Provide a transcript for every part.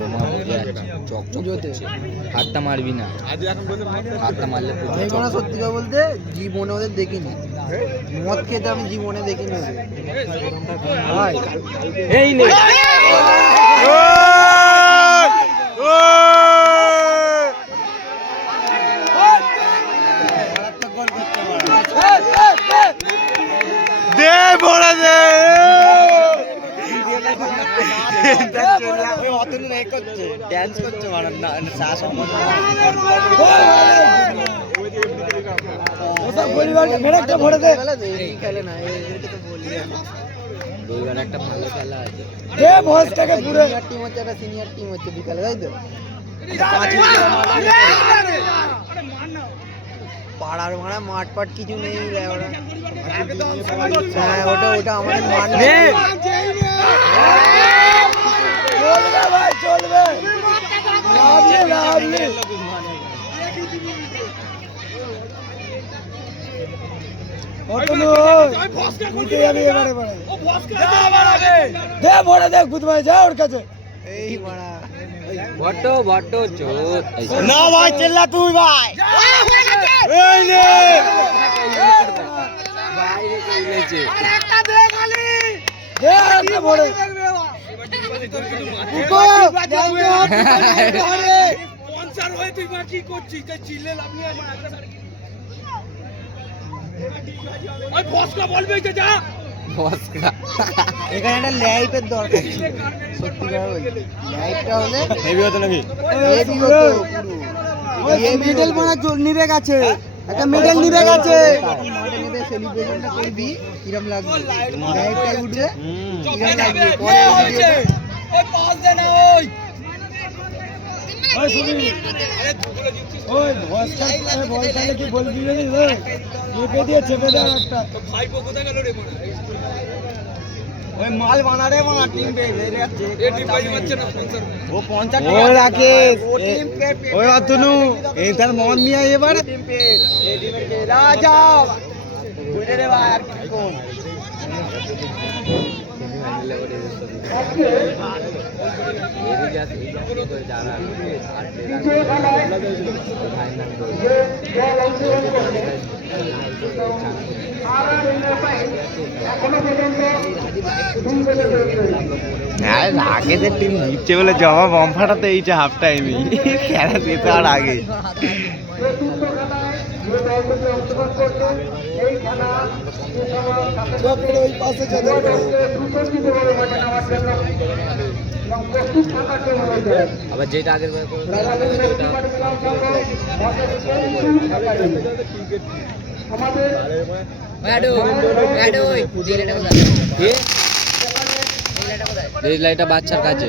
নোমা বুঝে যাচ্ছে চকচক করছে। হাতটা মারবি না, হাতটা মারলে আমি সত্যি কথা বলতে জীবনে ওদের দেখিনি, মদ খেতে আমি জীবনে দেখিনি ওদের। এই নে দে বড় দে ড্যান্স করছে খেলে না, রবিবার একটা ভালো খেলা আছে। টিম হচ্ছে, একটা সিনিয়র টিম হচ্ছে বিকালে, তাই তো? পাড়ার মারা মাঠ পাট কিছু নেই। হ্যাঁ, ওটা ওটা আমাদের মাঠ নেই। চলবে না ভাই, চেল্লা তুই ভাই এখানে একটা লাইফের দরকার ছিল, সত্যিকার লাইফটা হলে হেভি হতো নাকি? হেভি হতো পুরো। মেডেল বানা নিবে গেছে, একটা মেডেল নিবে গেছে। মাঠে নেবে সেলিব্রেশনটা করবি, কিরম লাগবে? লাইফটা উঠবে, কিরম লাগবে? পরে ওই পাস দে না, ওই সুবি ওই ভয়েস কি বলবি রে? চেপে দিয়ে চেপে দাও একটা। ভাইপো কোথায় গেল রে? ওই মাল বানা রে, বানা টিম পে বেরে যাচ্ছে। এ টিম পাই যাচ্ছে না স্পন্সর। ও 50 টাকা ও রাখে, ও টিম পে ওই অতনু এই তার মন নিয়ে এবারে টিম পে এই টিমের কে রাজা বুঝে রে ভাই। আর কি কোন আগেদের টিম জিতছে বলে জমা বম ফাটাতে এইটা হাফ টাইমে খেলা দিতে আর আগে। আবার যেটা আগের লাইটটা বাচ্চার কাছে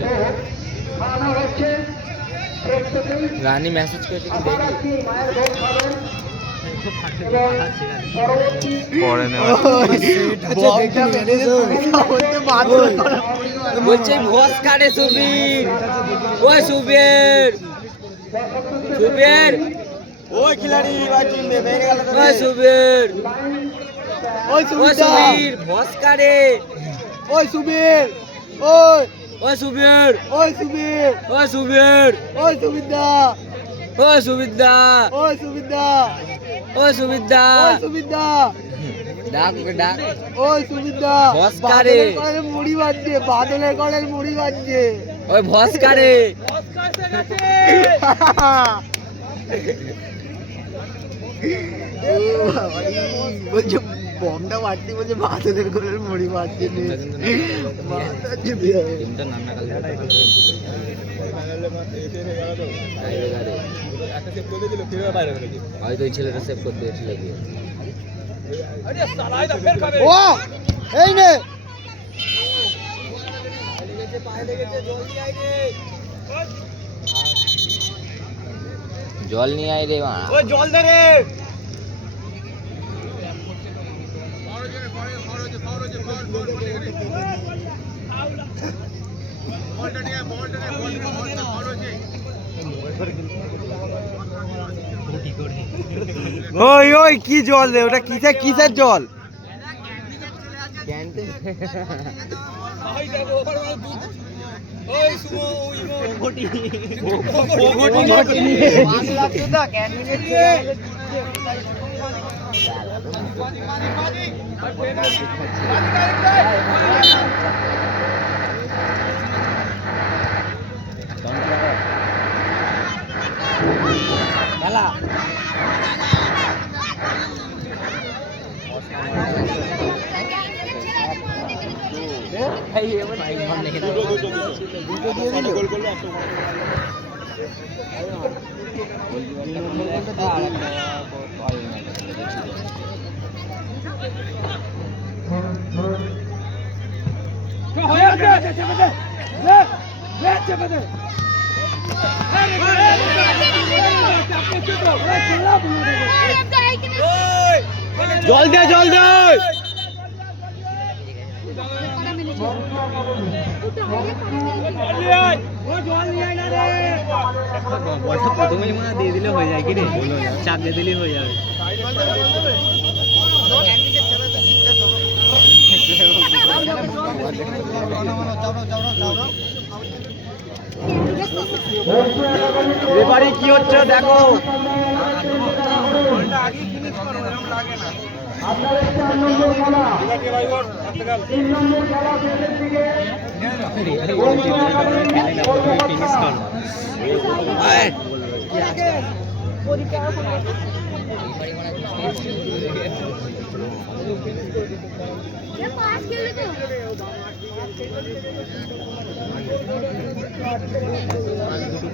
রানী মেসেজ করেছে কি দেখি বলছে ভোজ কাটে সুবীর। ওই সুবীর সুবীর ওই খিলাড়ি ভাই টিম দে বেরে গেল। ওই সুবীর ওই সুবীর ভোজ কাটে। ওই সুবীর ওই ওই সুবীর ওই সুবীর ওই সুবীর ওই সুবিদা ওই সুবিদা ওই সুবিদা ওই সুবিদা ওই সুবিদা ডাক ওকে ডাক। ওই সুবিদা ভোজ কাটে। কলের মুড়ি বাজছে, বাদলের কলের মুড়ি বাজছে। ওই ভোজ কাটে। বলছে বমটা মারতে, বলছে বাদলের কলের মুড়ি বাজছে। হয়তো ওই ছেলেটা সেভ করতে গেছিল কি। ও এই নে জল নিয়ে আয় রে মা। ওই জল দে রে। ওই ওই কি জল রে ওটা? কিসের কিসের জল? জল দে জল দে বলটা প্রথমেই মনে দিয়ে দিলে হয়ে যায় কি রে চাপলে দিলে হয়ে যাবে এবারে কি হচ্ছে দেখো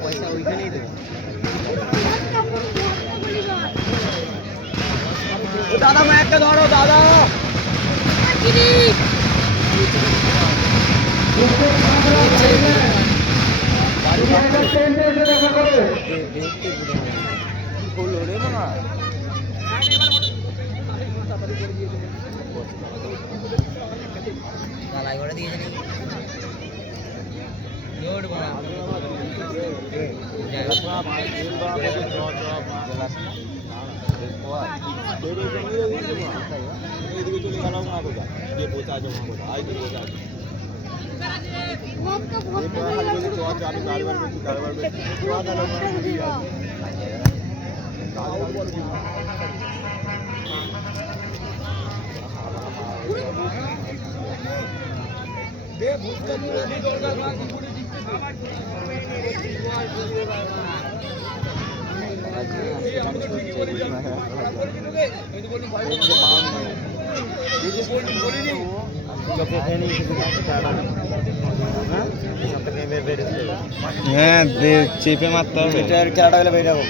পয়সা ওইখানেই দেবো দাদা একটা ধরো দাদা হ্যাঁ চেপে মারতে হবে এটার খেলাটা হলে বেরিয়ে যাবো